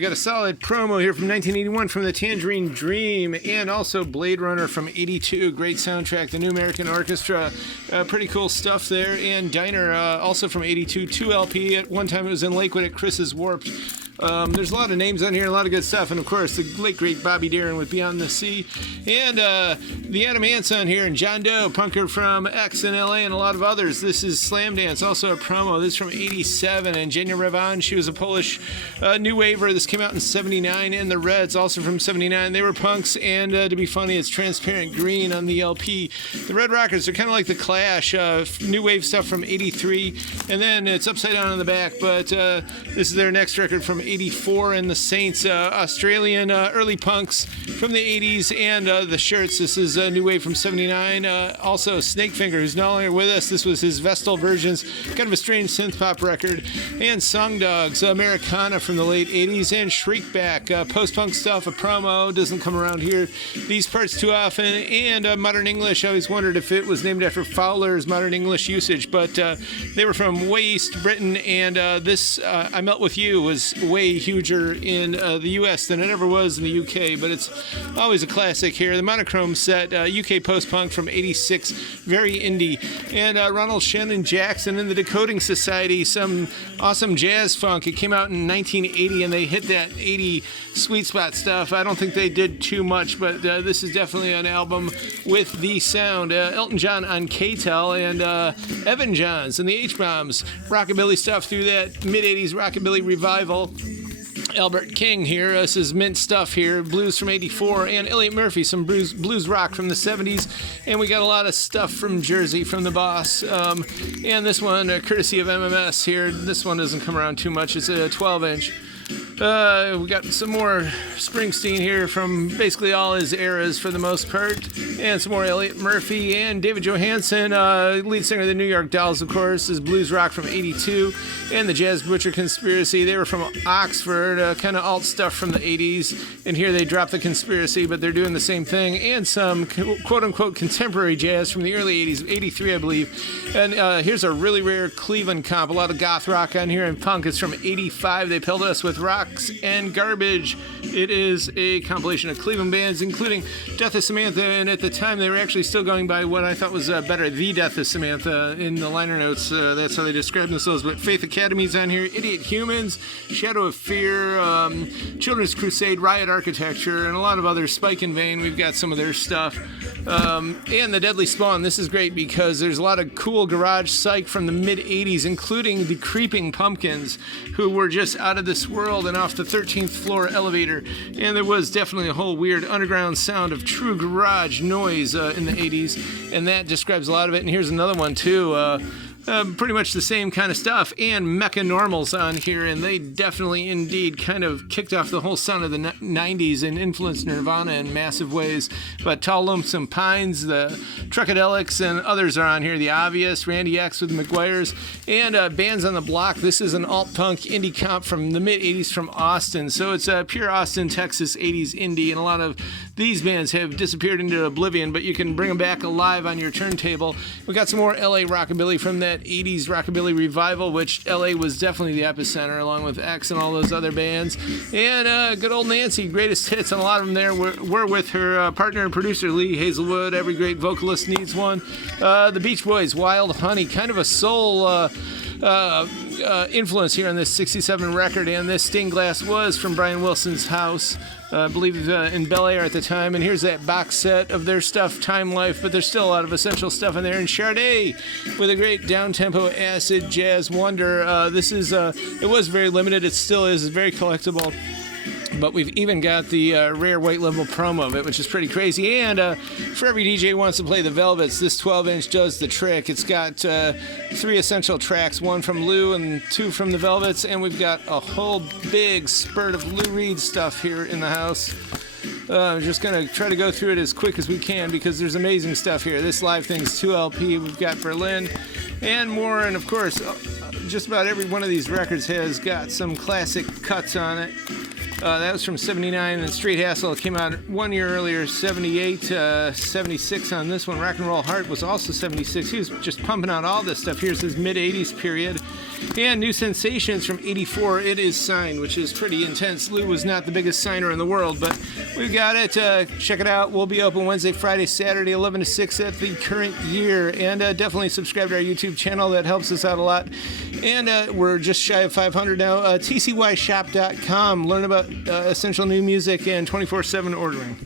We got a solid promo here from 1981 from the Tangerine Dream, and also Blade Runner from 82. Great soundtrack, the New American Orchestra. Pretty cool stuff there. And Diner, also from 82, 2 LP. At one time it was in Lakewood at Chris's Warped. There's a lot of names on here, a lot of good stuff, and of course the late great Bobby Darin with Beyond the Sea, and the Adam Ants on here, and John Doe, punker from X in LA, and a lot of others. This is Slam Dance, also a promo. This is from 87, and Jenia Revan, she was a Polish new waver. This came out in 79, and the Reds, also from 79. They were punks, and to be funny, it's transparent green on the LP. The Red Rockers are kind of like the Clash, new wave stuff from 83, and then it's upside down on the back, but this is their next record from 84, and the Saints, Australian early punks from the 80s, and the Shirts. This is a new wave from 79. Also Snakefinger, who's no longer with us. This was his Vestal Versions, kind of a strange synth pop record. And Song Dogs, Americana from the late 80s, and Shriekback, post-punk stuff, a promo, doesn't come around here these parts too often. And Modern English, I always wondered if it was named after Fowler's Modern English usage, but they were from way East Britain, and this I Melt With You was way huger in the US than it ever was in the UK, but it's always a classic here. The Monochrome set, UK post-punk from 86, very indie. And Ronald Shannon Jackson and the Decoding Society, some awesome jazz funk. It came out in 1980, and they hit that 80 sweet spot stuff. I don't think they did too much, but this is definitely an album with the sound. Elton John on K-Tel, and Evan Johns and the H-Bombs. Rockabilly stuff through that mid-80s rockabilly revival. Albert King here, this is mint stuff here, blues from 84, and Elliot Murphy, some blues rock from the 70s, and we got a lot of stuff from Jersey, from the Boss, and this one, courtesy of MMS here. This one doesn't come around too much, it's a 12-inch. We got some more Springsteen here from basically all his eras for the most part, and some more Elliot Murphy, and David Johansen, lead singer of the New York Dolls, of course, is blues rock from 82, and the Jazz Butcher Conspiracy. They were from Oxford, kind of alt stuff from the 80s, and here they dropped the conspiracy, but they're doing the same thing, and some quote-unquote contemporary jazz from the early 80s, 83 I believe. And here's a really rare Cleveland comp, a lot of goth rock on here, and punk. It's from 85. They pelted us with Rocks and Garbage. It is a compilation of Cleveland bands, including Death of Samantha, and at the time they were actually still going by what I thought was better, The Death of Samantha, in the liner notes. That's how they described themselves. But Faith Academy's on here, Idiot Humans, Shadow of Fear, Children's Crusade, Riot Architecture, and a lot of other Spike and Vein. We've got some of their stuff. And the Deadly Spawn. This is great because there's a lot of cool garage psych from the mid-80s, including the Creeping Pumpkins, who were just out of this world and off the 13th floor elevator. And there was definitely a whole weird underground sound of true garage noise in the 80s, and that describes a lot of it. And here's another one too. Pretty much the same kind of stuff, and Mecha Normals on here, and they definitely indeed kind of kicked off the whole sound of the 90s and influenced Nirvana in massive ways. But Tall Lonesome Pines, the Truckadelics, and others are on here. The Obvious, Randy X with McGuire's, and Bands on the Block. This is an alt-punk indie comp from the mid-80s from Austin, so it's a pure Austin, Texas 80s indie, and a lot of these bands have disappeared into oblivion, but you can bring them back alive on your turntable. We got some more LA rockabilly from that 80s rockabilly revival, which LA was definitely the epicenter, along with X and all those other bands. And good old Nancy, greatest hits, and a lot of them there were with her partner and producer Lee Hazelwood. Every great vocalist needs one. The Beach Boys, Wild Honey, kind of a soul influence here on this 67 record, and this stained glass was from Brian Wilson's house, I believe in Bel Air at the time. And here's that box set of their stuff, Time Life, but there's still a lot of essential stuff in there. And Sade with a great down-tempo acid jazz wonder. This is, it was very limited, it still is, it's very collectible. But we've even got the rare white label promo of it, which is pretty crazy. And for every DJ who wants to play the Velvets, this 12-inch does the trick. It's got 3 essential tracks, 1 from Lou and 2 from the Velvets, and we've got a whole big spurt of Lou Reed stuff here in the house. I'm just going to try to go through it as quick as we can because there's amazing stuff here. This live thing's 2 LP. We've got Berlin and more, and of course, just about every one of these records has got some classic cuts on it. That was from 79, and Straight Hassle came out 1 year earlier, 78, 76 on this one. Rock and Roll Heart was also 76. He was just pumping out all this stuff. Here's his mid-80s period. And New Sensations from 84. It is signed, which is pretty intense. Lou was not the biggest signer in the world, but we've got it. Check it out. We'll be open Wednesday, Friday, Saturday, 11 to 6 at the current year. And definitely subscribe to our YouTube channel. That helps us out a lot. And we're just shy of 500 now. TCYshop.com. Learn about essential new music and 24/7 ordering.